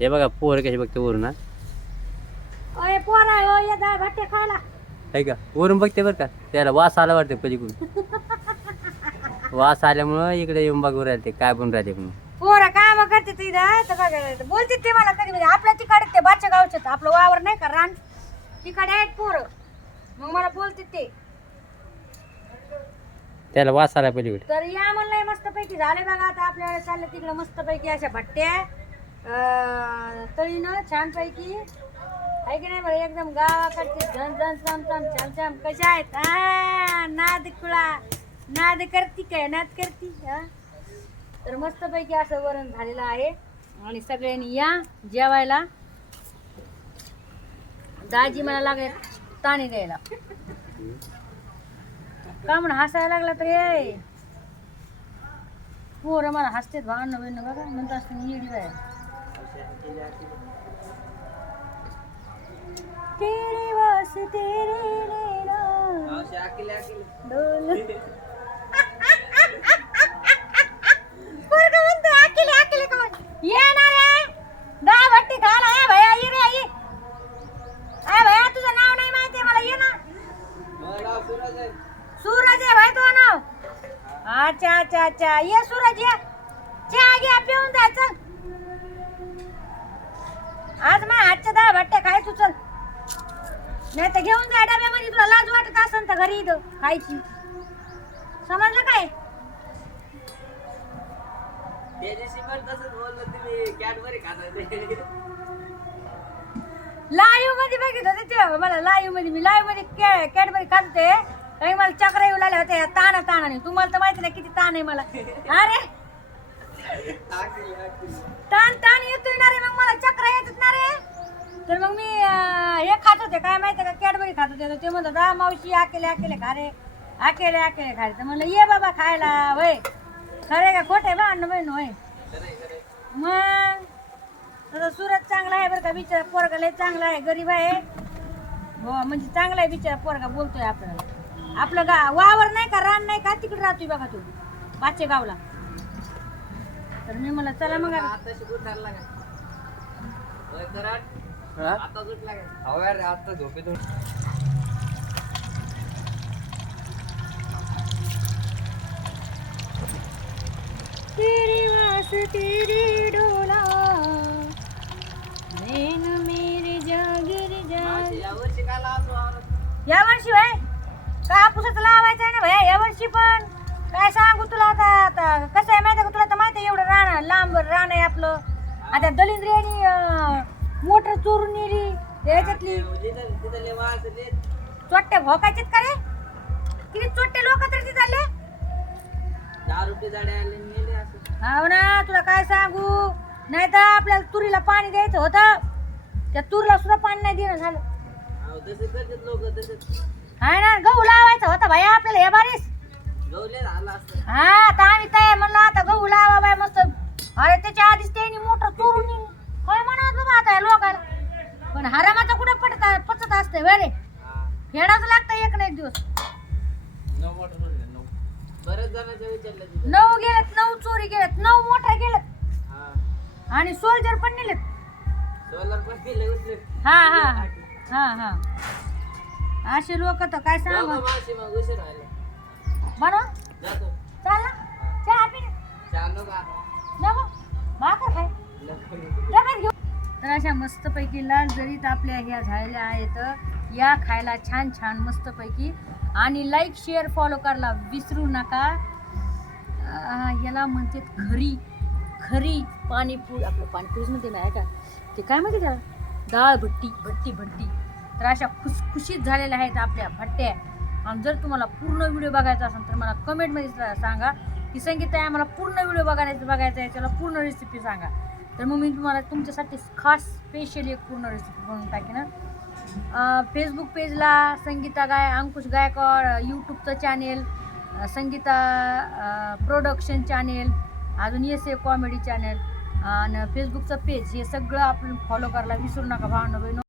हे बघा पोर कशी बघते वरून हा? अरे पोरा हो या डाळ भाट्या खायला. आहे का? वरून बघते बरं का? त्याला वास आला वाटते पलीकडून. वास आल्यामुळं इकडे येऊन बघून राहते काय बनून राहते म्हणून. पोरा काम करते ते इथं तर बघायला बोलते ते मला कधी म्हणजे आपल्या तिकडे ते बाच्या गावचे आपलं वावर नाही का रान? तिकडे आहेत पोरं. मग मला बोलते ते. त्याला वास आला पलीकडे. तर या म्हणलं मस्त पैकी झाले बघा आता आपल्याला चाललं तिकडं मस्त पैकी अशा भट्ट्या. तळीनं छानपैकी. आहे की नाही बरं? एकदम गावाकडचे झन झन सम सम छान छान कशा आहेत? हा, नाद कुळा नाद करती काय? नाद करती हा? तर मस्तपैकी असं वरण झालेलं आहे. आणि सगळ्यांनी या जेवायला. दाजी मला लागले ताणे द्यायला. का म्हणून हसायला लागला तर ये पोरं मला हसतेत भांडणं बिणणं बघा. म्हणत असते मी तेरे वास्ते तेरे नैना डोल पोरगं म्हणतोय, "अकेले, अकेले का म्हण?" ये ना रे डाळ भट्टी खायला. ये भैया ये रे ये. अय भैया तुझं नाव नाही माहिती मला ये ना. सूरज आहे. भाई तो नाव. अच्छा अच्छा अच्छा. ये सूरज ये. चहा घ्या पिऊन जा चल आज माझ्या हातच्या दहा भट्ट्या खाय तू चल. नाही तर घेऊन जा डब्यामध्ये तुला लाज वाटत असेल तर घरी इथं खायची. समजलं काय? लाईव्हमध्ये बघित होते ते मला लाईव्हमध्ये मी लाईव्हमध्ये कॅडबरी खात. होते काही मला चक्र येऊ लागले होते ताना तानाने तुम्हाला तर माहिती नाही किती ताण आहे मला. अरे! ताण ताण येतोय ना रे मग मला चक्र येतात ना रे. तर मग मी अं, हे खात होते काय माहिती का? कॅडबरी खात होते. तर ते म्हणतात "हा, मावशी आकेले आकेले खा रे. आकेले आकेले खा रे. तर म्हणलं ये बाबा खायला वय. खरे का? खोटे बा अन्न बहीण होय मग तसं सुरत चांगला आहे बरं का बिचारा पोरगा लय चांगला आहे गरीब आहे. हो म्हणजे चांगला आहे बिचारा पोरगा बोलतोय आपल्याला. आपलं गा वावर नाही का रान नाही का? तिकडे राहतोय बघा तू पाचशे गावला. तर मी मला चला मग आता. आता झोपेतून तेरे वास्ते तेरे डोला। नैन मेरे जागीर जाग। या वर्षी भाई कापूसच लावायचं आहे ना भैया या वर्षी पण. काय सांगू तुला आता आता कसं आहे माहिती आहे का? तुला तर माहिती आहे एवढं रान लांब रान आहे आपलं. आता दलिंद्रियानी मोटर चोरून नेली त्याच्यातली चोट्टे भोकायचेत का रे? किती चोट्टे लोक तर तिथे झाले हो ना तुला काय सांगू? नाही तर आपल्याला तुरीला पाणी द्यायचं होतं. त्या तुरीला सुद्धा पाणी नाही देणं झालं. आहे ना गहू लावायचा होता भाई आपल्याला हे बारीस. हा आता आम्ही तयार म्हणलं आता गहू लावा बाय मस्त. अरे त्याच्या आधीच त्यांनी मोटर चोरून नेली. काय म्हणत बाबा आता या लोकांना पण हरामाचं कुठं पटत पचत असते बरे फेडाच लागतं एक ना एक दिवस. नऊ गेलेत नऊ चोरी गेलेत नऊ मोठ्या गेलेत. आणि सोल्जर पण नेलेत. हा हा हा हा असे लोक तर काय सांग? बनव चाल. ना चहा पी ना. नको. भाकर खाय. डब्यात घेऊ. तर अशा मस्तपैकी लाल जरीत आपल्या ह्या झालेल्या आहेत. या खायला छान छान मस्तपैकी. आणि लाईक शेअर फॉलो करायला विसरू नका. याला म्हणते खरी. खरी पाणीपुरी. आपलं पाणीपुरीच म्हणते नाही का ते काय म्हणते त्याला? डाळ भट्टी भट्टी भट्टी. तर अशा खुसखुशीत झालेल्या आहेत आपल्या भट्ट्या. आणि जर तुम्हाला पूर्ण व्हिडिओ बघायचा असेल तर मला कमेंटमध्ये सांगा. की संगीता आहे मला पूर्ण व्हिडिओ बघायचा बघायचा आहे. त्याला पूर्ण रेसिपी सांगा. तर मग मी तुम्हाला तुमच्यासाठी खास स्पेशल एक पूर्ण रेसिपी बनवून टाकेन फेसबुक पेजला संगीता गाय अंकुश गायकवाड यूट्यूबचं चॅनेल संगीता प्रोडक्शन चॅनेल अजून एस ए कॉमेडी चॅनेल आणि फेसबुकचं पेज हे सगळं आपण फॉलो करायला विसरू नका भावना बहिणं.